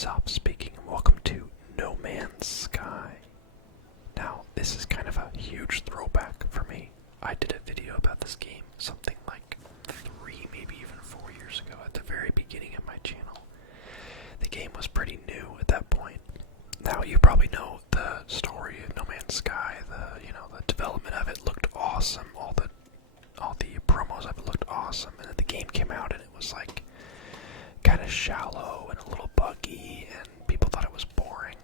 Stop speaking and welcome to No Man's Sky. Now, this is kind of a huge throwback for me. I did a video about this game something like 3, maybe even 4 years ago at the very beginning of my channel. The game was pretty new at that point. Now, you probably know the story of No Man's Sky. The development of it looked awesome. All the promos of it looked awesome. And then the game came out and it was like kind of shallow and a little buggy, and people thought it was boring.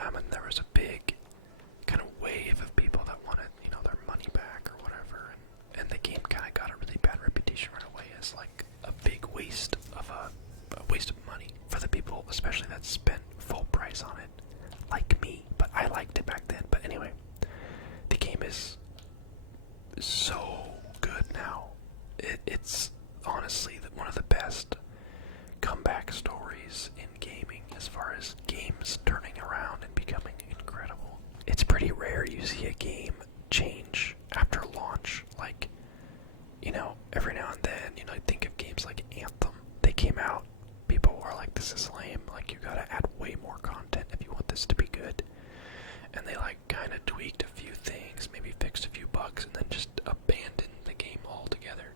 And there was a big kind of wave of people that wanted, their money back or whatever. And the game kind of got a really bad reputation right away as like a big waste of money for the people, especially that spent full price on it, like me. But I liked it back then. But anyway, the game is so good now. It's honestly one of the best comeback stories in gaming as far as games turning around and becoming incredible. It's pretty rare you see a game change after launch. Like, every now and then, think of games like Anthem. They came out, people were like, this is lame, like you gotta add way more content if you want this to be good. And they like kind of tweaked a few things, maybe fixed a few bugs, and then just abandoned the game altogether.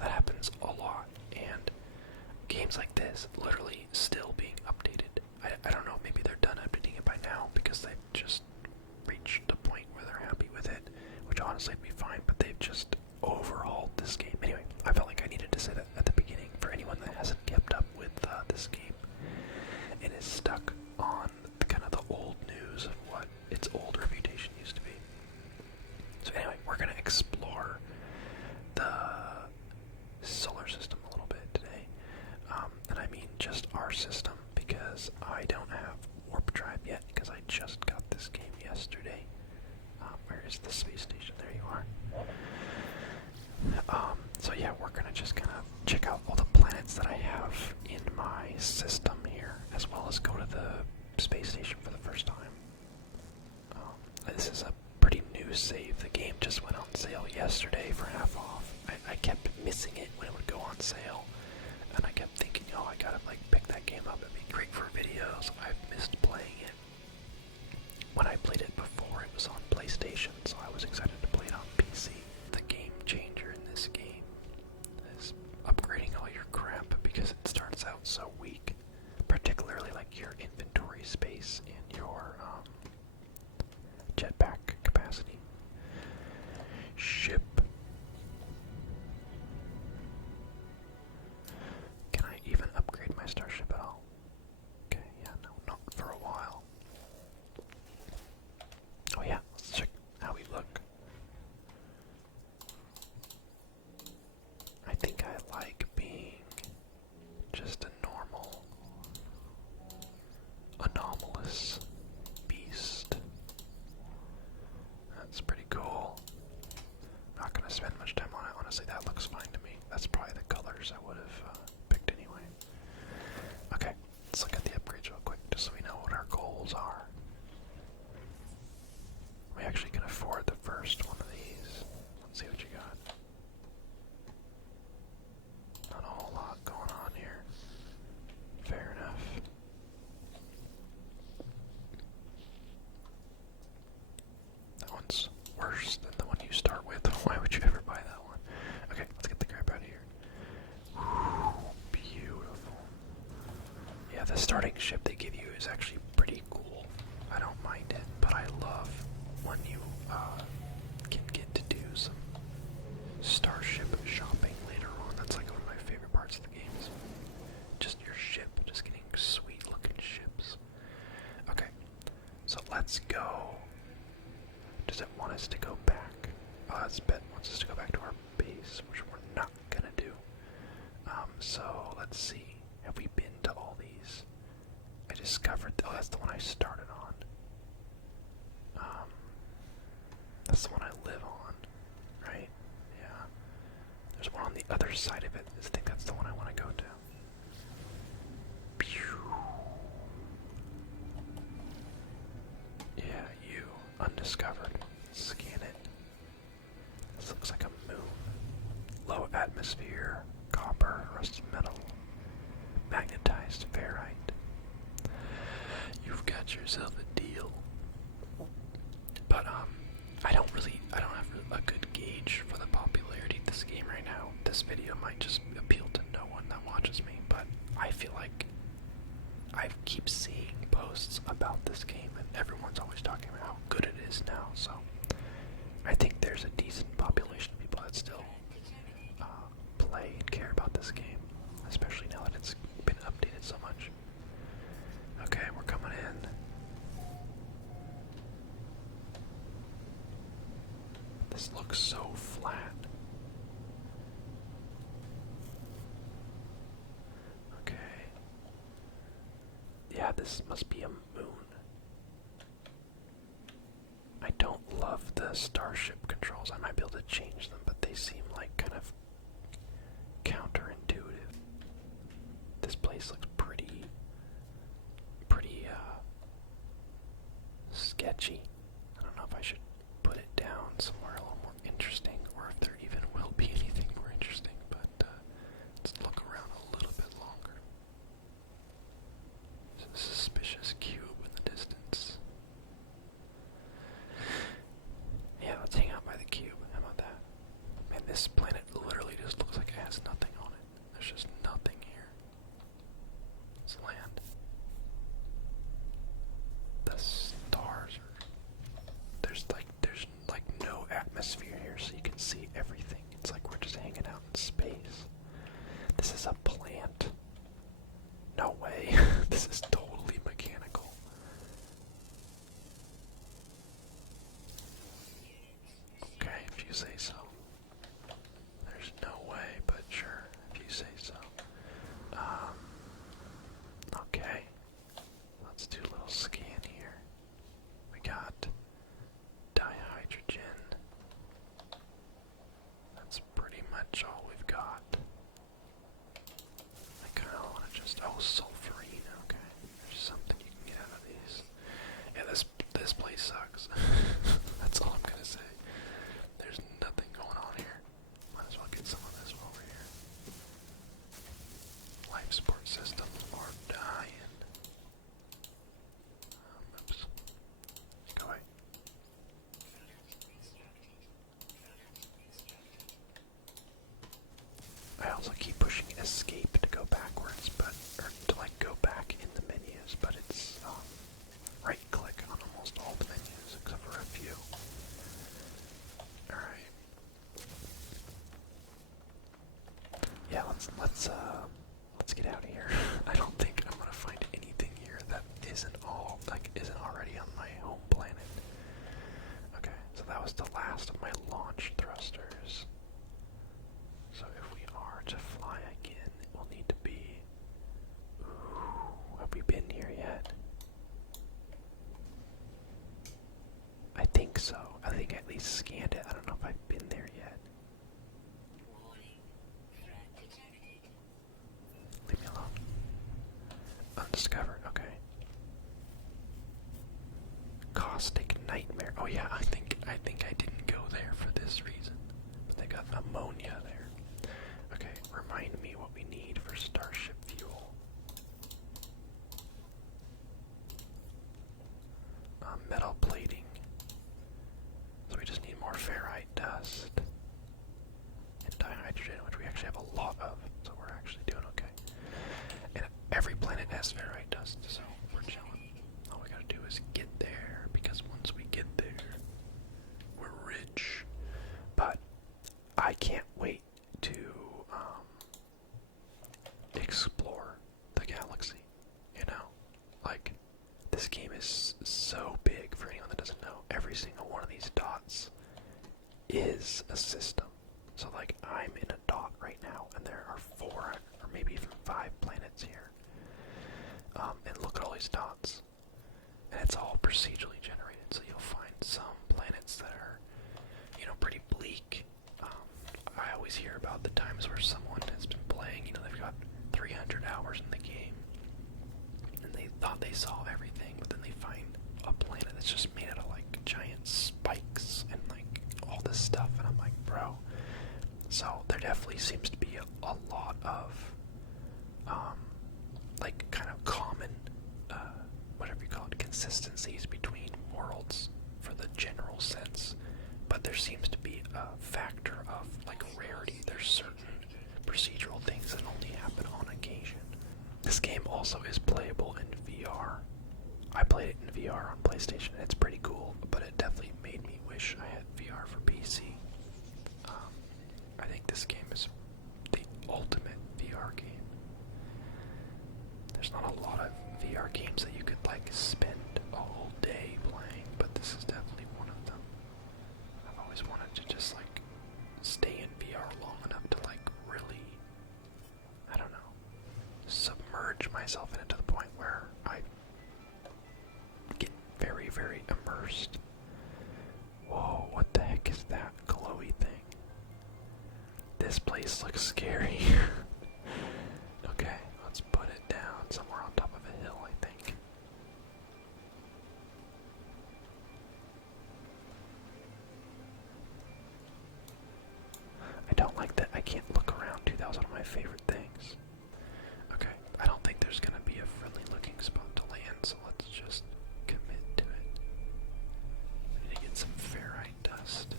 That happens a lot, and games like this literally still being updated. I don't know, maybe they're done updating it by now because they've just reached the point where they're happy with it, which honestly would be fine, but they've just overhauled this game. Anyway, I felt like I needed to say that at the beginning for anyone that hasn't kept up with this game and is stuck on kind of the old news of what its old reputation used to be. So anyway, we're going to explore the solar system a little bit today. And I mean just our system, because I don't have warp drive yet, because I just got this game yesterday. Where is the space station? There you are. So yeah, we're gonna just kind of check out all the planets that I have in my system here, as well as go to the space station for the first time. This is a pretty new save. The game just went on sale yesterday for half off. I kept missing it when it would go on sale, and I kept thinking, oh, I gotta pick that game up. It'd be great for videos. I've missed playing it. When I played it before, it was on PlayStation, so I was excited to play it on PC. The game changer in this game is upgrading all your crap, because it starts out so weak, particularly like your inventory space and your jetpack capacity. Ship. Can I even upgrade my starship at all? Okay, yeah, no, not for a while. Oh yeah, let's check how we look. I think I like being just a normal, anomalous beast. That's pretty cool. Not gonna spend much time on it. Honestly, that looks fine to me. That's probably the colors I would have picked anyway. Okay, let's look at the upgrades real quick, just so we know what our goals are. We actually can afford the first one of these. Let's see what you got. Not a whole lot going on here. Fair enough. That one's worse than the one you start with. Why would you ever buy that one? Okay, let's get the crap out of here. Whew, beautiful. Yeah, the starting ship they give you is actually pretty cool. I don't mind it, but I love when you can get to do some starship shopping later on. That's like one of my favorite parts of the game. Is just your ship, just getting sweet looking ships. Okay, so let's go. Does it want us to go back? Oh, that's bet wants us to go back to our base, which we're not gonna do. So let's see. Have we been to all these? I discovered. Oh, that's the one I started on. That's the one I live on, right? Yeah. There's one on the other side of it. I think that's the one I want to go to. Pew. Yeah, you. Undiscovered. Scan it. This looks like a moon. Low atmosphere, copper, rusted metal, magnetized ferrite, You've got yourself a deal. But I don't have a good gauge for the popularity of this game right now. This video might just appeal to no one that watches me, but I feel like I keep seeing posts about this game and everyone's always talking about how good it is now, so I think there's a decent population of people that still play and care about this game, especially now that it's been updated so much. Okay, we're coming in. This looks so flat. Okay. Yeah, this must be a moon. I don't love the starship controls. I might be able to change them, but they seem like kind of counterintuitive. This place looks pretty sketchy. I don't know if I should put it down somewhere a little more interesting, or if there even will be anything more interesting, but let's look around a little bit longer. There's a suspicious cube in the distance. Yeah, let's hang out by the cube. How about that? Man, this planet literally just looks like it has nothing on it. There's just nothing here. It's land. The stars are... There's like no atmosphere here, so you can see everything. It's like we're just hanging out in space. This is a plant. No way. This is totally mechanical. Okay, if you say so. There's no way, but sure, if you say so. Okay. Let's do a little scan here. We got dihydrogen. That's pretty much all we've got. I kind of want to just... Oh, sulfurine. Okay. There's something you can get out of these. Yeah, this place sucks. That's all I'm going to say. There's nothing going on here. Might as well get some of this while we're here. Life support systems are dying. Oops. Go away. I also keep pushing escape to go backwards, or to like go back in the menus, but it's right click on almost all the menus except for a few. Alright. Yeah, let's get out of here. I don't think I'm gonna find anything here that isn't already on my home planet. Okay, so that was the last of my launch thrusters. So if we are to fly again, it will need to be... Ooh, have we been here yet? I think so. I think I at least scanned it. I don't know if I've been there yet. Leave me alone. Undiscovered, okay. Caustic nightmare. Oh yeah, I think I didn't go there for this reason. But they got ammonia there. Okay, remind me what we need for starship fuel. Metal plating. So we just need more ferrite dust. And dihydrogen, which we actually have a lot of. So we're actually doing okay. And every planet has ferrite dust, so we're chilling. All we gotta do is get there, because once we get there, we're rich. But I can't wait to explore the galaxy, you know? Like, this game is so big for anyone that doesn't know. Every single one of these dots is a system. So like, I'm in a dot right now, and there are 4 or maybe even 5 planets here. And look at all these dots. And it's all procedurally generated, so you'll find some planets that are, you know, pretty bleak. I always hear about the times where someone has been playing, you know, they've got 300 hours in the game, and they thought they saw everything, but then they find a planet that's just made out of like giant spikes and like all this stuff, and I'm like, bro. So there definitely seems to be a lot of like kind of common whatever you call there seems to be a factor of like rarity. There's certain procedural things that only happen on occasion. This game also is playable in VR. I played it in VR on PlayStation. It's pretty cool, but it definitely made me wish I had VR for PC. I think this game is the ultimate VR game. There's not a lot of VR games that you could like spend a whole day playing, but this is definitely one of them. I've always wanted to just like stay in VR long enough to like really, I don't know, submerge myself in it to the point where I get very, very immersed. Whoa, what the heck is that glowy thing? This place looks scary. Okay, let's put it down somewhere on top of a hill, I think. I don't like that I can't look around too. That was one of my favorite things. Okay, I don't think there's gonna be a friendly looking spot to land, so let's just commit to it. I need to get some ferrite dust.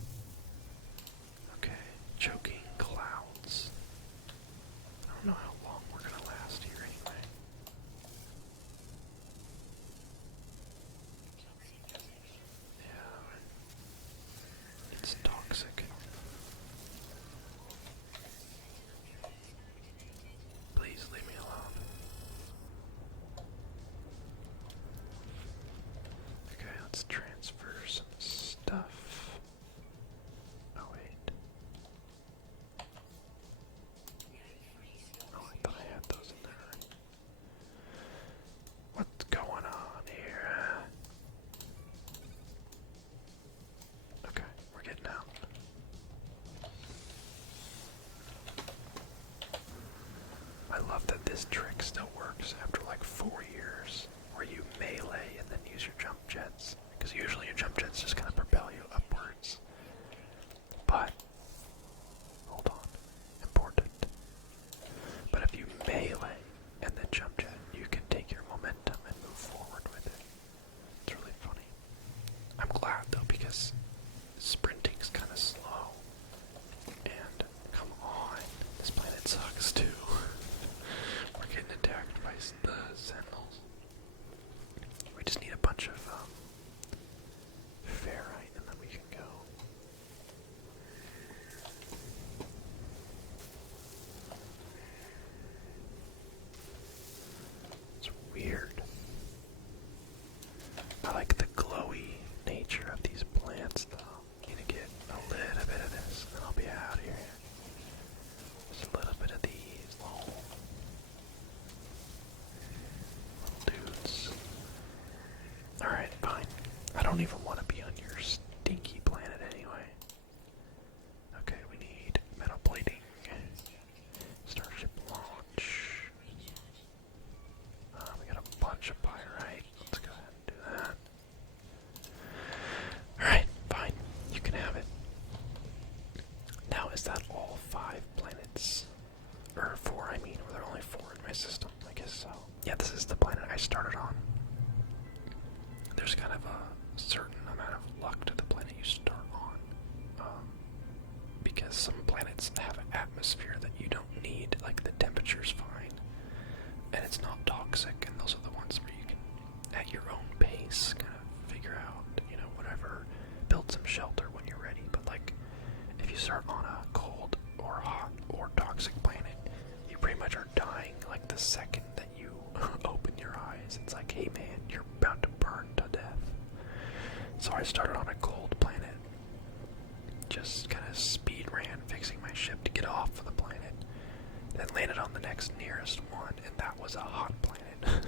Okay, choking clouds. I don't know how long we're gonna last here anyway. Yeah, it's toxic. Please leave me alone. Okay, let's transfer some stuff. Oh wait. Oh, I thought I had those in there. What's going on here? Okay, we're getting out. I love that this trick still works after like 4 years, where you melee and then use your jump jets. Because usually your jump jets just kind of propel you upwards. But, hold on, important. But if you melee and then jump jet, you can take your momentum and move forward with it. It's really funny. I'm glad though, because sprinting's kind of slow. And come on, this planet sucks too. We're getting attacked by the sentinels. We just need a bunch of ferrite and then we can go. It's weird. I like the glowy nature of these plants though. Need to get a little bit of this and I'll be out here. Just a little bit of these little dudes. Alright, fine. I don't even want to be on your stinky planet anyway. Okay, we need metal plating. Starship launch. We got a bunch of pyrite. Let's go ahead and do that. Alright, fine. You can have it. Now, is that all 5 planets? Or 4, I mean. Or there are only 4 in my system? I guess so. Yeah, this is the planet I started on. There's kind of a certain amount of luck to the planet you start on. Because some planets have an atmosphere that you don't need. Like, the temperature's fine. And it's not toxic. And those are the ones where you can, at your own pace, kind of figure out, you know, whatever. Build some shelter when you're ready. But, like, if you start on a cold or hot or toxic planet, you pretty much are dying, like, the second that you open your eyes. It's like, hey man, you're about to burn to death. So I started on a cold planet. Just kind of speed ran, fixing my ship to get off of the planet. Then landed on the next nearest one, and that was a hot planet.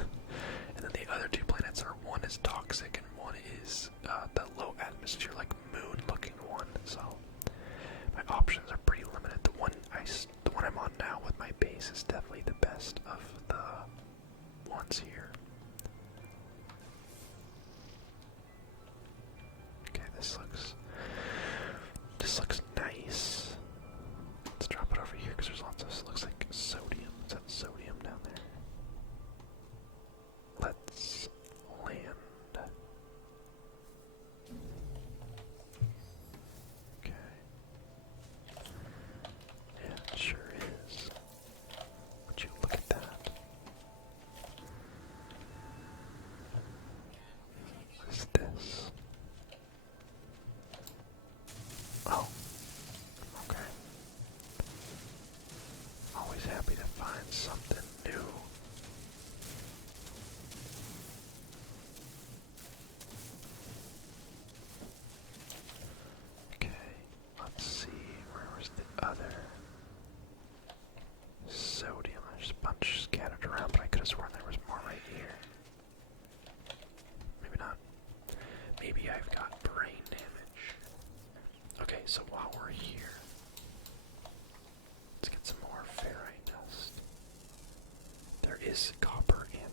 And then the other 2 planets are, one is toxic and one is the low atmosphere, like moon-looking one. So my options are pretty limited. The one I'm on now with my base is definitely the best of the ones here. Okay, this looks nice. Let's drop it over here because there's lots of, it looks like sodium. Is that sodium down there? Let's land.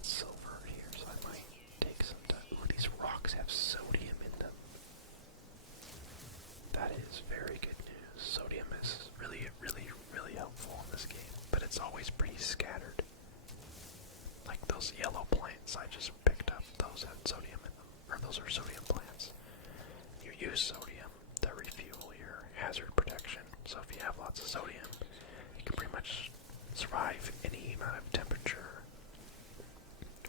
silver here, so I might take some time. Ooh, these rocks have sodium in them. That is very good news. Sodium is really, really, really helpful in this game, but it's always pretty scattered. Like those yellow plants I just picked up, those had sodium in them, or those are sodium plants. You use sodium to refuel your hazard protection, so if you have lots of sodium, you can pretty much survive any amount of temperature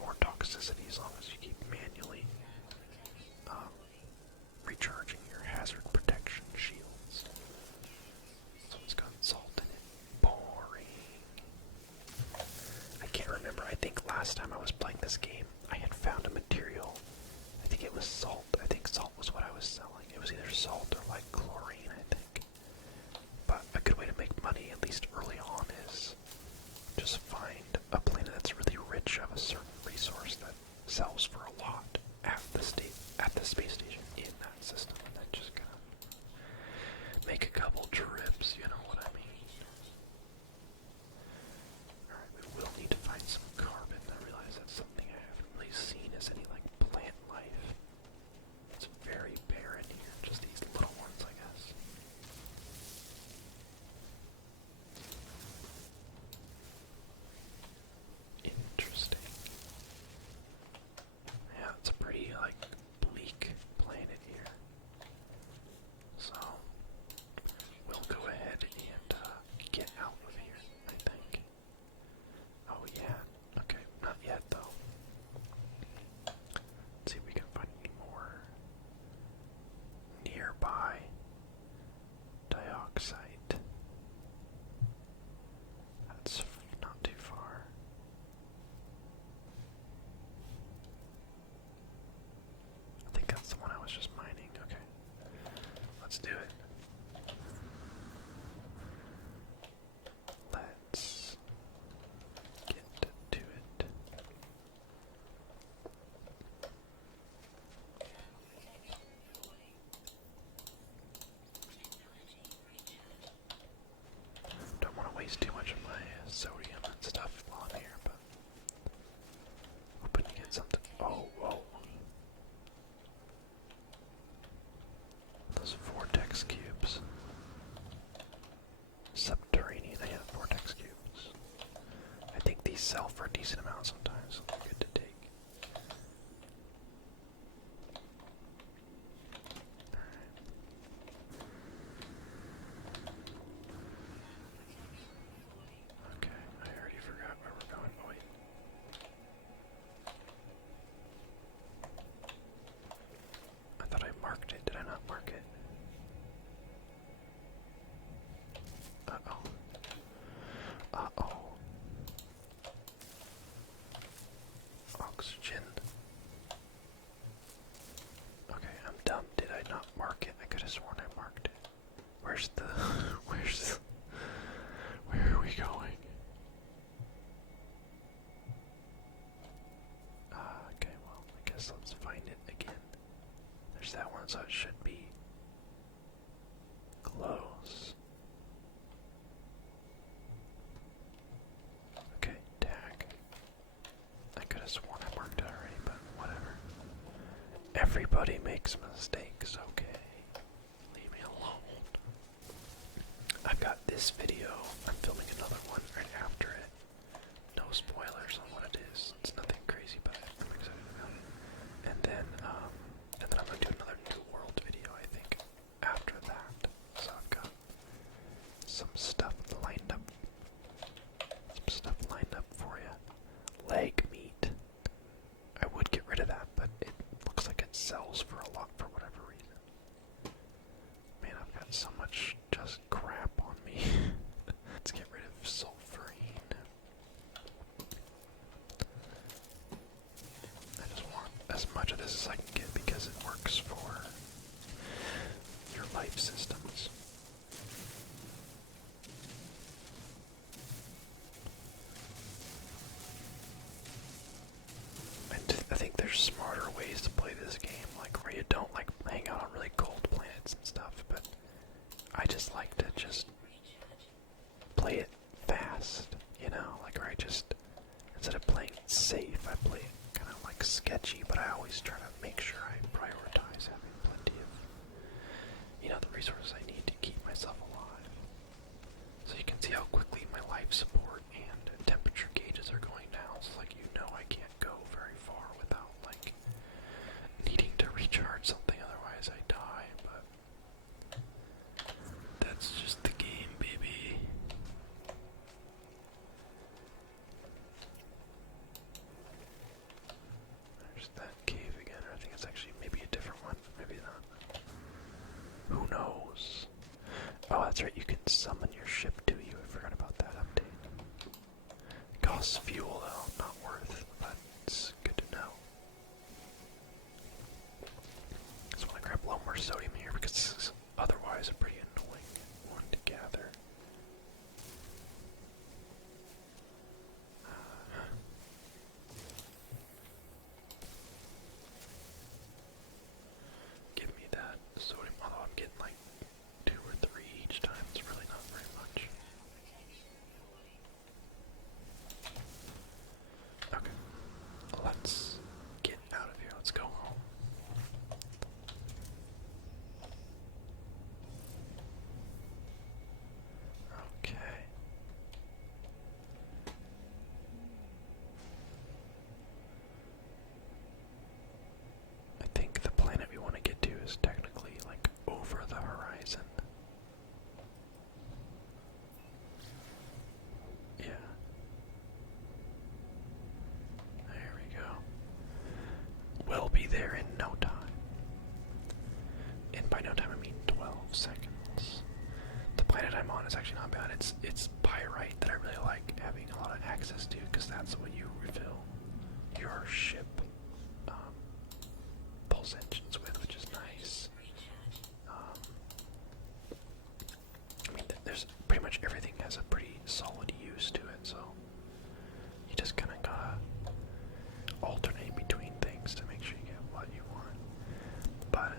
or toxicity as long as you keep manually recharging your hazard protection shields. So it's got salt in it. Boring. I can't remember. I think last time I was playing this game, I had found a material. I think it was salt. I think salt was what I was selling. It was either salt or like chlorine, I think. But a good way to make money, at least early on, is just find a planet that's really rich of a certain resource that sells for a lot at the space station in that system, and then just kind of make a couple trips, you know what I mean? Alright, we will need to find some carbon. I realize that's something I haven't really seen as any, like, plant life. It's very barren here, just these little ones, I guess. Interesting. Yeah, it's a pretty, like, bleak planet here. So, we'll go ahead and get out of here, I think. Oh yeah, okay, not yet though. Let's see if we can find any more nearby dioxide. That's not too far. I think that's the one I was just mining. Okay. Let's do it. Let's get to it. Don't want to waste too much of my sodium and stuff while I'm here, but hoping to get something. Oh, whoa. Those vortex cubes. Subterranean, yeah, vortex cubes. I think these sell for a decent amount sometimes. Good to take. Okay, I already forgot where we're going. Oh, wait. I thought I marked it. Did I not mark it? Uh-oh. Uh-oh. Oxygen. Okay, I'm dumb. Did I not mark it? I could have sworn I marked it. Where's the... Where are we going? Okay, well, I guess let's find it again. There's that one, so it should be close. Okay, tag. I could have sworn I marked it already, but whatever. Everybody makes mistakes, okay? Leave me alone. I've got this video. I'm filming another one right after it. No spoilers on what it is. It's nothing crazy, but I'm excited about it. And then I'm gonna do another New World video, I think, after that. So I've got some stuff lined up. For you. Leg meat. I would get rid of that, but it looks like it sells for a lot for whatever reason. Man, I've got so much just crap on me. Let's get rid of sulfurine. I just want as much of this as I can get because it works for your life systems. I think there's smarter ways to play this game, like where you don't like hang out on really cold planets and stuff, but I just like to just play it fast, you know, like where I just, instead of playing it safe, I play that cave again? Or I think it's actually maybe a different one. Maybe not. Who knows? Oh, that's right. You can summon your ship to you. I forgot about that update. Costs fuel though, not worth, but it's good to know. Just want to grab a little more sodium here because this is otherwise a pretty annoying one to gather. Give me that sodium, although I'm getting like 2 or 3 each time. It's really not very much. Okay, let's get out of here. Let's go home. Okay. I think the planet we want to get to is technically like over the horizon. Yeah. There we go. We'll be there in no time. And by no time I mean 12 seconds. The planet I'm on is actually not bad. It's pyrite that I really like having a lot of access to because that's what you refill your ship pulse engines with, which is nice. I mean, there's pretty much everything has a pretty solid use to it, so you just kind of gotta alternate between things to make sure you get what you want. But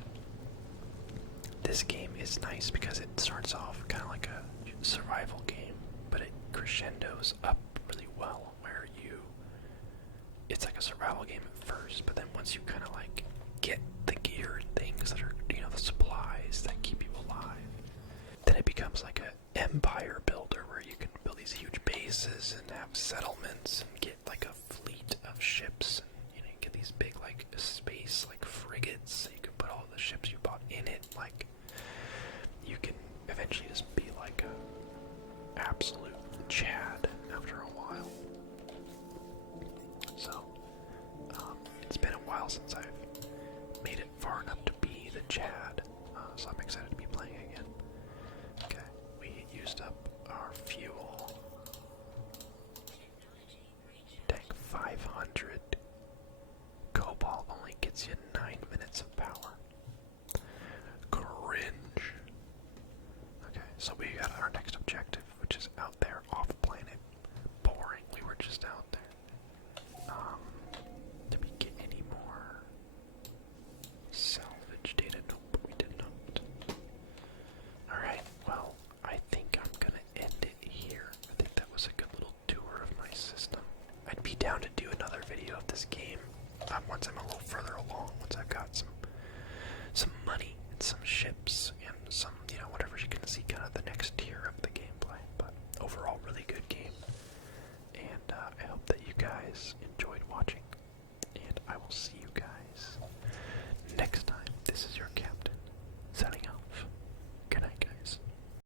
this game is nice because it starts off kind of like a survival game, but it crescendos up really well where it's like a survival game at first, but then once you kind of like get the gear and things that are, the supplies that keep you alive, then it becomes like an empire builder where you can build these huge bases and have settlements and get like a fleet of ships, and you get these big like space like frigates, so you can put all the ships you bought in it. Like you can eventually just be like a absolute Chad after a while. So it's been a while since I've made it far enough to be the Chad, so I'm excited to be playing again. Okay, we used up our fuel. Tank 500. Cobalt only gets you 9 minutes of power. Cringe. Okay, so we got our next objective, which is out there off planet. Boring, we were just out there. Did we get any more salvage data? Nope, we did not. Alright, well, I think I'm gonna end it here. I think that was a good little tour of my system. I'd be down to do another video of this game once I'm a little further along, once I've got some money and some ships